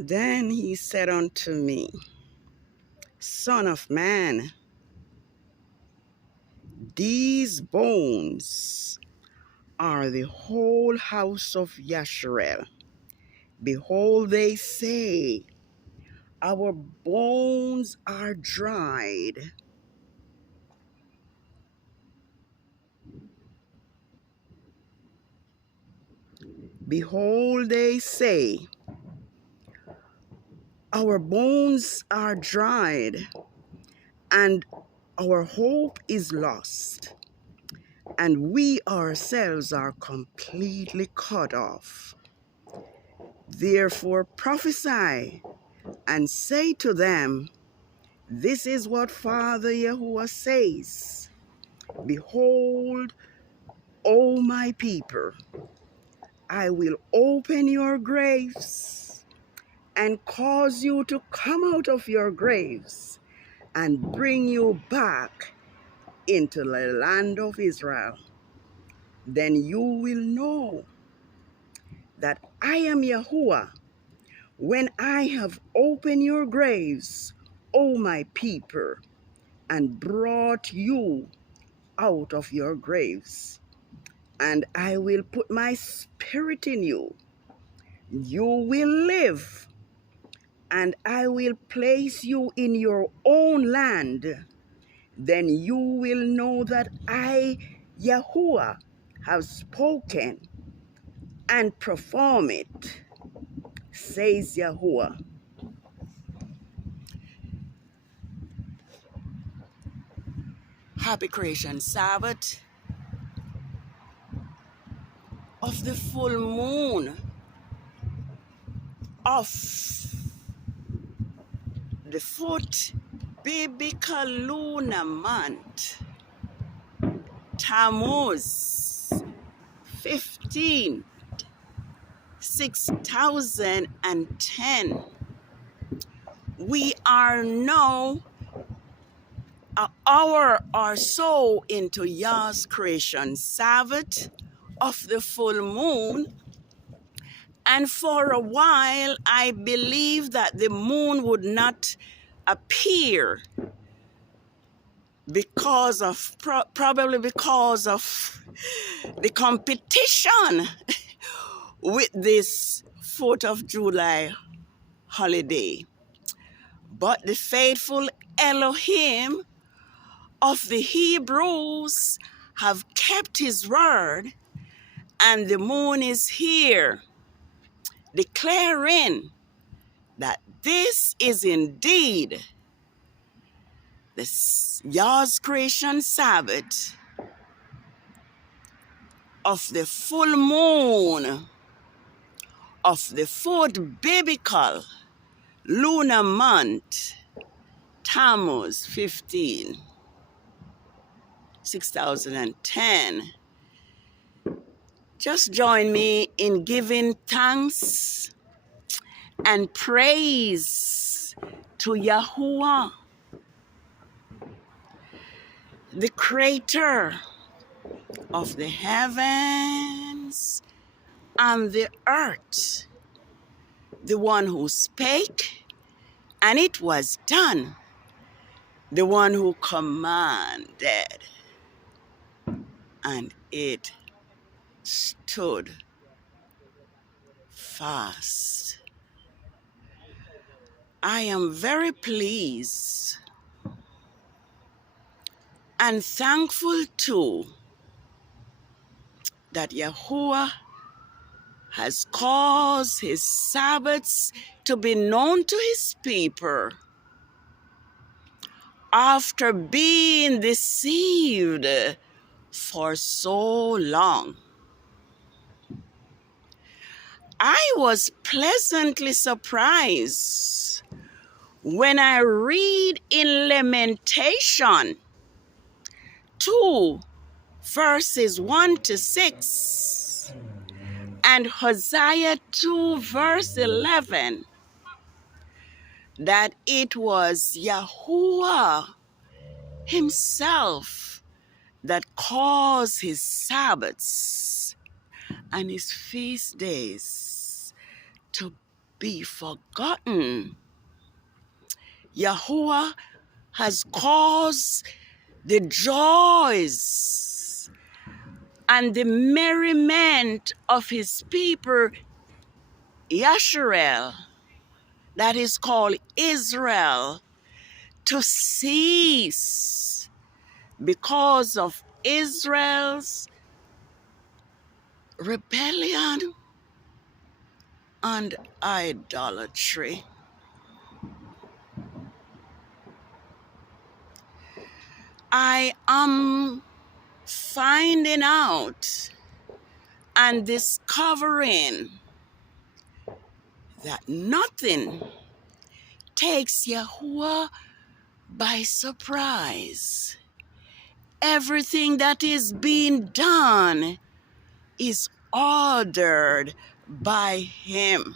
Then he said unto me, Son of man, these bones are the whole house of Yasharel. Behold, they say, our bones are dried. Behold, they say, our bones are dried, and our hope is lost, and we ourselves are completely cut off. Therefore prophesy, and say to them, this is what Father Yahuwah says. Behold, O my people, I will open your graves and cause you to come out of your graves and bring you back into the land of Israel. Then you will know that I am Yahuwah when I have opened your graves, O my people, and brought you out of your graves. And I will put my spirit in you. You will live, and I will place you in your own land. Then you will know that I, Yahuwah, have spoken and perform it, says Yahuwah. Happy Creation Sabbath of the full moon of the fourth biblical lunar month, Tammuz 15, 6010. We are now an hour or so into YAH'S creation Sabbath of the full moon. And for a while, I believed that the moon would not appear because of, probably because of the competition with this 4th of July holiday. But the faithful Elohim of the Hebrews have kept his word, and the moon is here, declaring that this is indeed the YAH'S creation Sabbath of the full moon of the fourth biblical lunar month, Tammuz 15, 6010. Just join me in giving thanks and praise to Yahuwah, the creator of the heavens and the earth, the one who spake and it was done, the one who commanded and it stood fast. I am very pleased and thankful too that Yahuwah has caused his Sabbaths to be known to his people after being deceived for so long. I was pleasantly surprised when I read in Lamentation 2, verses 1 to 6, and Hosea 2, verse 11, that it was Yahuwah himself that caused his Sabbaths and his feast days to be forgotten. Yahuwah has caused the joys and the merriment of his people, Yasharel, that is called Israel, to cease because of Israel's rebellion and idolatry. I am finding out and discovering that nothing takes Yahuwah by surprise. Everything that is being done is ordered by him.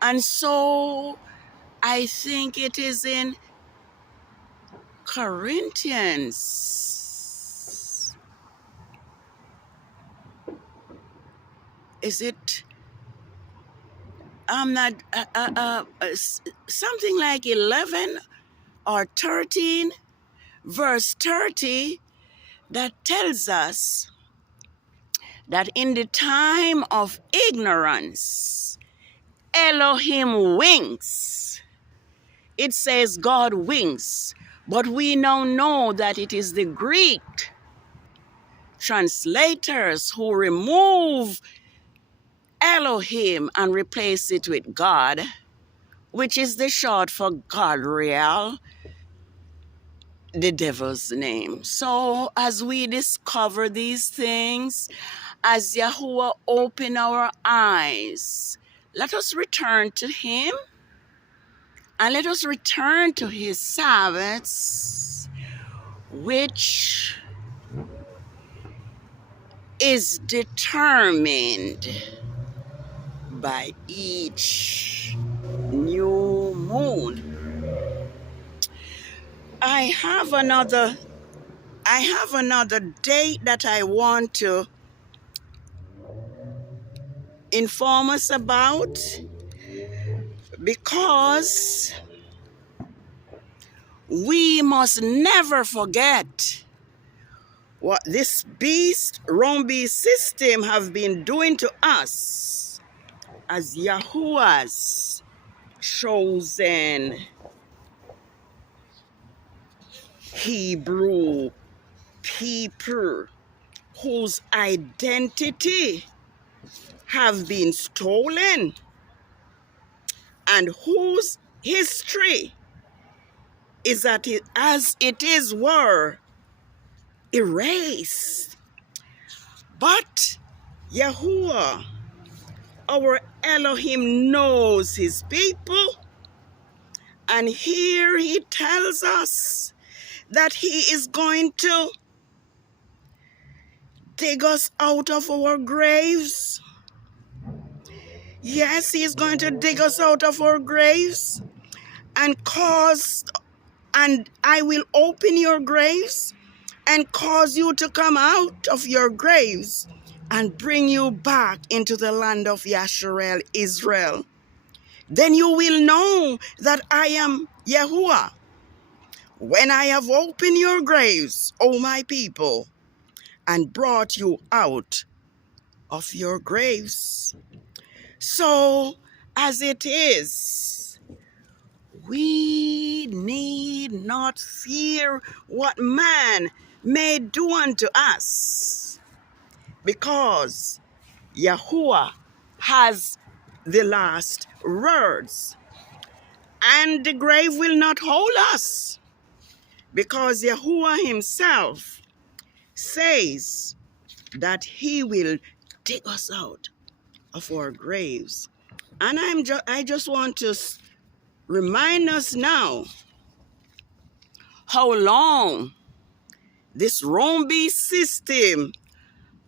And so I think it is in Corinthians. Is it? I'm not, something like 11 or 13, verse 30, that tells us that in the time of ignorance, Elohim winks. It says God winks, but we now know that it is the Greek translators who remove Elohim and replace it with God, which is the short for God Real, the devil's name. So as we discover these things, as Yahuwah open our eyes, let us return to him and let us return to his Sabbaths, which is determined by each new moon. I have another date that I want to inform us about, because we must never forget what this Rome beast system have been doing to us as Yahuwah's chosen Hebrew people, whose identity have been stolen and whose history is that as it is were erased. But Yahuwah, our Elohim, knows his people, and here he tells us that he is going to dig us out of our graves. Yes, he is going to dig us out of our graves and I will open your graves and cause you to come out of your graves and bring you back into the land of Yasharel, Israel. Then you will know that I am Yahuwah, when I have opened your graves, O my people, and brought you out of your graves. So, as it is, we need not fear what man may do unto us, because Yahuwah has the last words, and the grave will not hold us, because Yahuwah himself says that he will dig us out of our graves. And I just want to remind us now how long this Rome beast system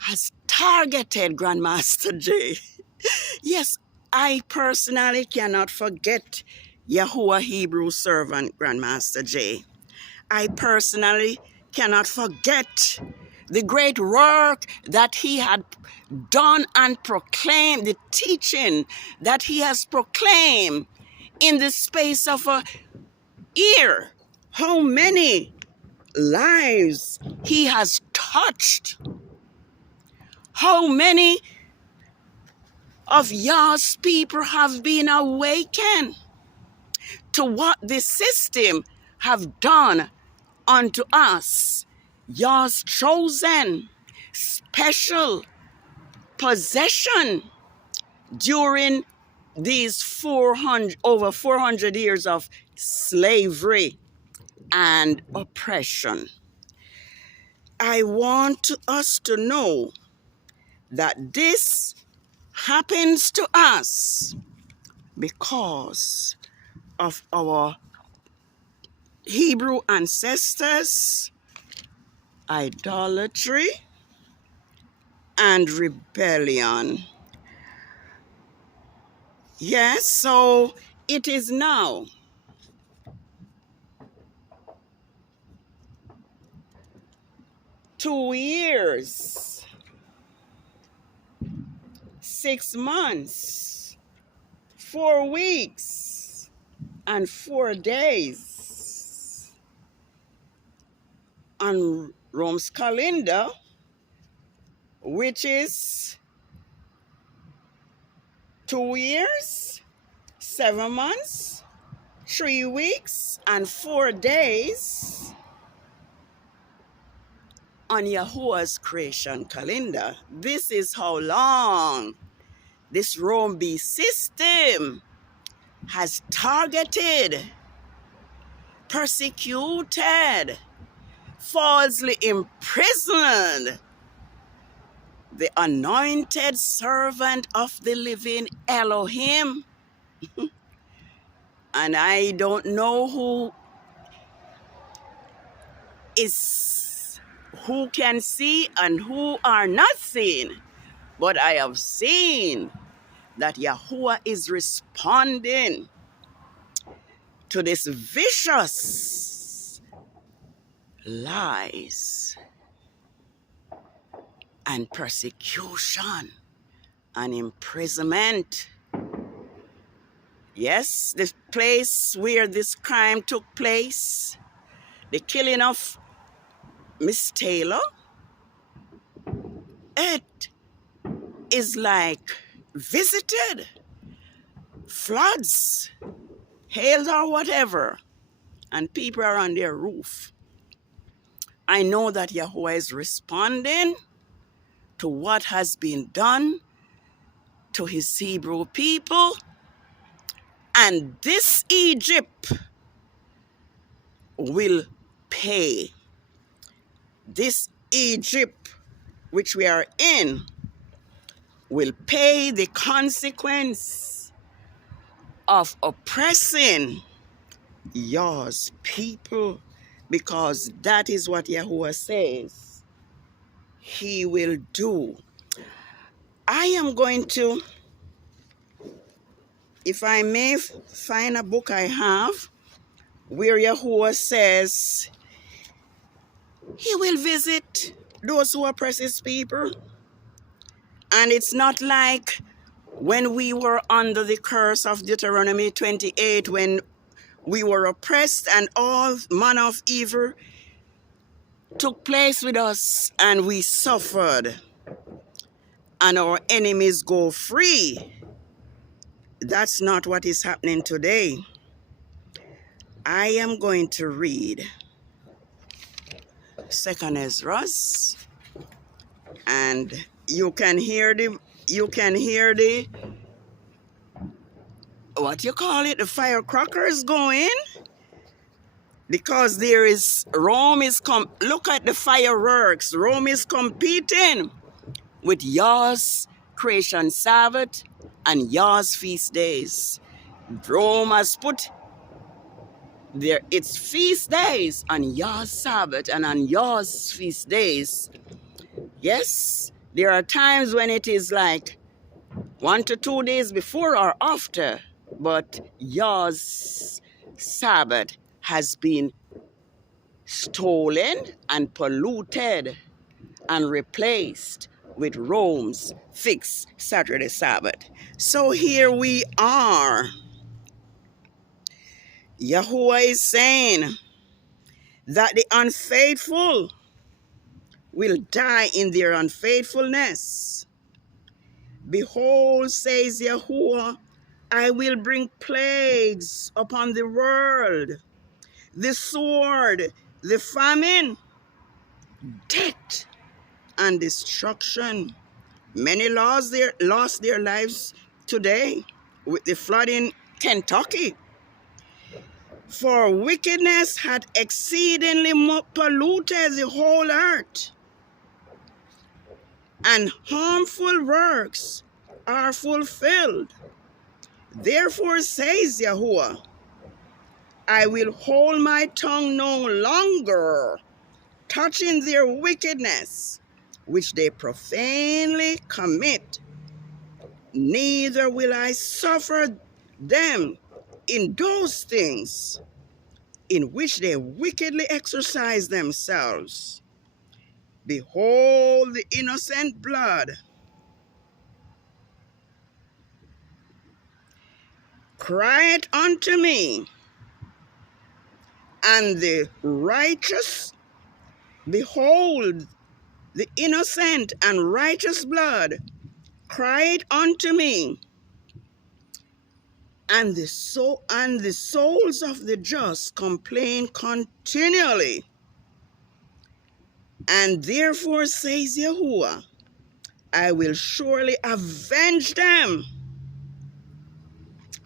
has targeted Grandmaster J. Yes, I personally cannot forget Yahuwah Hebrew servant Grandmaster J. I personally cannot forget the great work that he had done and proclaimed, the teaching that he has proclaimed in the space of a year. How many lives he has touched. How many of Yah's people have been awakened to what the system have done unto us. Yah's chosen, special possession during these over 400 years of slavery and oppression. I want us to know that this happens to us because of our Hebrew ancestors, idolatry, and rebellion. Yes, so it is now. Two years, 6 months, 4 weeks, and 4 days on Rome's calendar, which is 2 years, 7 months, 3 weeks, and 4 days on Yahuwah's creation calendar. This is how long this Rome beast system has targeted, persecuted, falsely imprisoned the anointed servant of the living Elohim. And I don't know who can see and who are not seen, but I have seen that Yahuwah is responding to this vicious lies and persecution and imprisonment. Yes, the place where this crime took place, the killing of Miss Taylor, it is like visited floods, hail or whatever, and people are on their roof. I know that Yahuwah is responding to what has been done to his Hebrew people, and this Egypt will pay. This Egypt which we are in will pay the consequence of oppressing Yah's people, because that is what Yahuwah says he will do. I am going to, if I may, find a book I have where Yahuwah says he will visit those who oppress his people. And it's not like when we were under the curse of Deuteronomy 28, when we were oppressed and all manner of evil took place with us and we suffered and our enemies go free. That's not what is happening today. I am going to read 2nd Ezra's, and you can hear the what you call it, the firecrackers going, because there is look at the fireworks. Rome is competing with Yah's creation Sabbath and Yah's feast days. Rome has put its feast days on Yah's Sabbath and on Yah's feast days. Yes, there are times when it is like 1 to 2 days before or after, but Yah's Sabbath has been stolen and polluted and replaced with Rome's fixed Saturday Sabbath. So here we are. Yahuwah is saying that the unfaithful will die in their unfaithfulness. Behold, says Yahuwah, I will bring plagues upon the world, the sword, the famine, death, and destruction. Many lost their lives today with the flood in Kentucky. For wickedness had exceedingly polluted the whole earth, and harmful works are fulfilled. Therefore says Yahuwah, I will hold my tongue no longer, touching their wickedness, which they profanely commit. Neither will I suffer them in those things in which they wickedly exercise themselves. Behold, the innocent blood cried unto me, and the righteous, behold, the innocent and righteous blood cried unto me, and the souls of the just complain continually. And therefore says Yahuwah, I will surely avenge them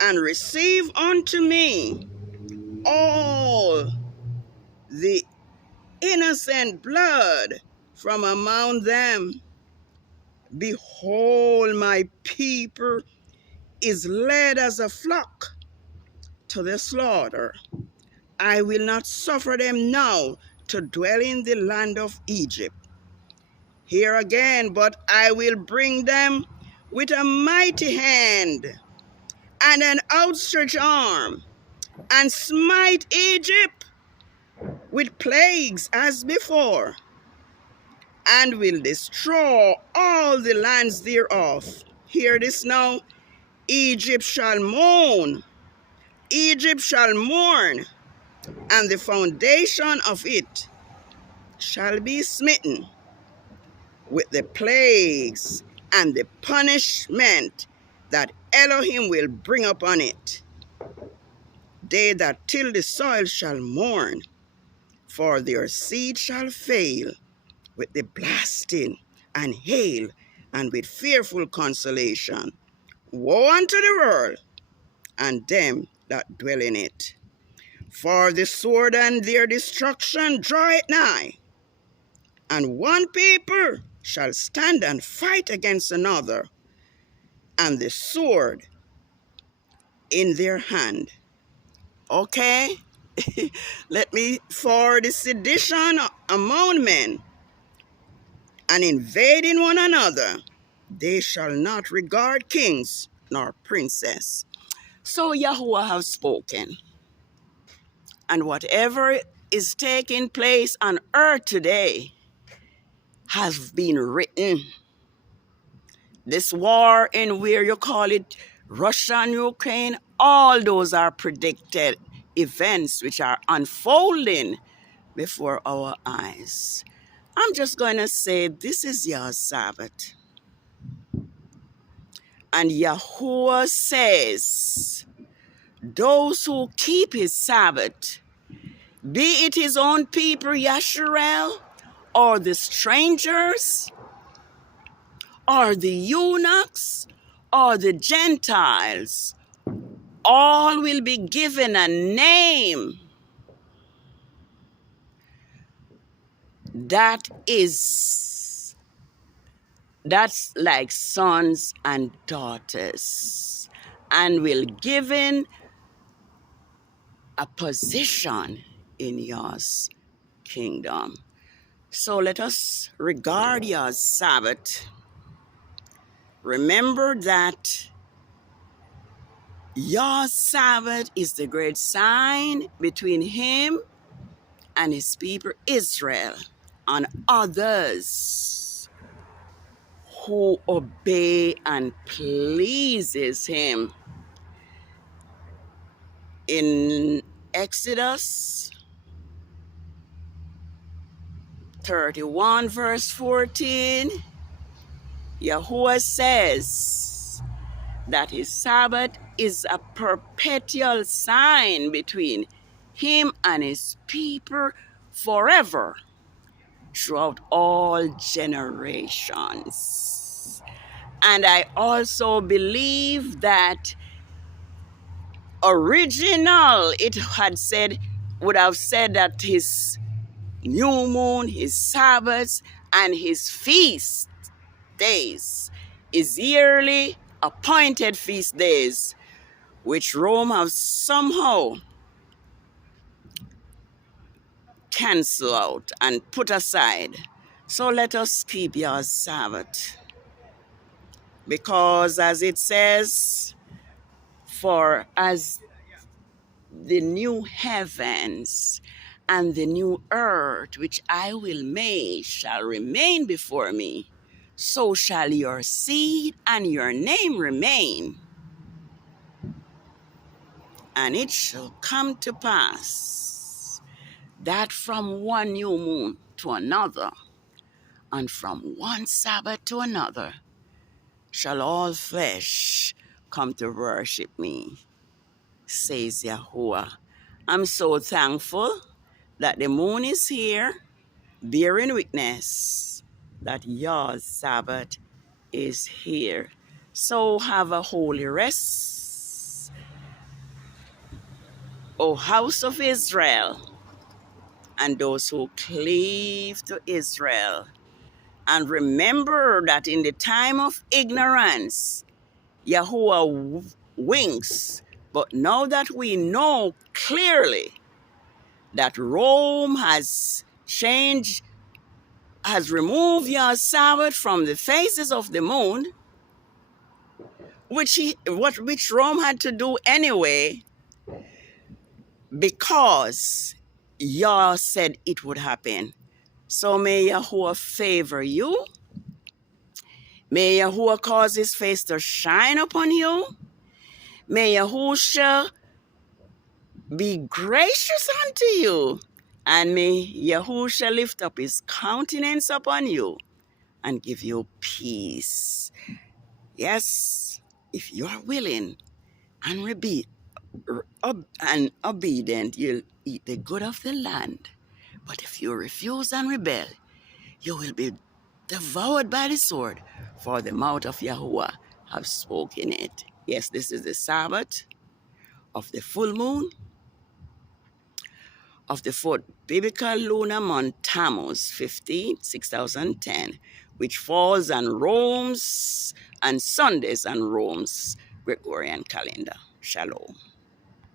and receive unto me all the innocent blood from among them. Behold, my people is led as a flock to the slaughter. I will not suffer them now to dwell in the land of Egypt. Here again, but I will bring them with a mighty hand and an outstretched arm, and smite Egypt with plagues as before, and will destroy all the lands thereof. Hear this now. Egypt shall moan, Egypt shall mourn, and the foundation of it shall be smitten with the plagues and the punishment that Elohim will bring upon it. They that till the soil shall mourn, for their seed shall fail with the blasting and hail and with fearful consolation. Woe unto the world and them that dwell in it. For the sword and their destruction draw it nigh, and one people shall stand and fight against another, and the sword in their hand. Okay? Let me, for the sedition among men, and invading one another, they shall not regard kings nor princes. So Yahuwah has spoken. And whatever is taking place on earth today has been written. This war in where you call it Russia and Ukraine, all those are predicted events which are unfolding before our eyes. I'm just going to say this is Yah's Sabbath. And Yahuwah says, those who keep his Sabbath, be it his own people, Yasharel, or the strangers, or the eunuchs, or the Gentiles, all will be given a name that's like sons and daughters, and will given a position in Yah's kingdom. So let us regard Yah's Sabbath. Remember that Yah's Sabbath is the great sign between him and his people Israel. and others who obey and pleases him. In Exodus 31 verse 14, Yahuwah says that his Sabbath is a perpetual sign between him and his people forever, throughout all generations. And I also believe that original, it would have said that his new moon, his Sabbaths, and his feast days is yearly appointed feast days, which Rome has somehow canceled out and put aside. So let us keep Yah's Sabbath. Because as it says, for as the new heavens and the new earth which I will make shall remain before me, so shall your seed and your name remain. And it shall come to pass that from one new moon to another, and from one Sabbath to another, shall all flesh come to worship me, says Yahuwah. I'm so thankful that the moon is here, bearing witness that Yah's Sabbath is here. So have a holy rest, O house of Israel, and those who cleave to Israel. And remember that in the time of ignorance, Yahuwah winks. But now that we know clearly that Rome has changed, has removed your Sabbath from the faces of the moon, which Rome had to do anyway, because Yah said it would happen. So may Yahuwah favor you. May Yahuwah cause his face to shine upon you. May Yahushua be gracious unto you. And may Yahushua lift up his countenance upon you and give you peace. Yes, if you are willing and obedient, you'll eat the good of the land. But if you refuse and rebel, you will be devoured by the sword, for the mouth of Yahuwah have spoken it. Yes, this is the Sabbath of the full moon of the fourth biblical lunar month Tammuz 15, 6010, which falls on Rome's and Sundays on Rome's Gregorian calendar. Shalom.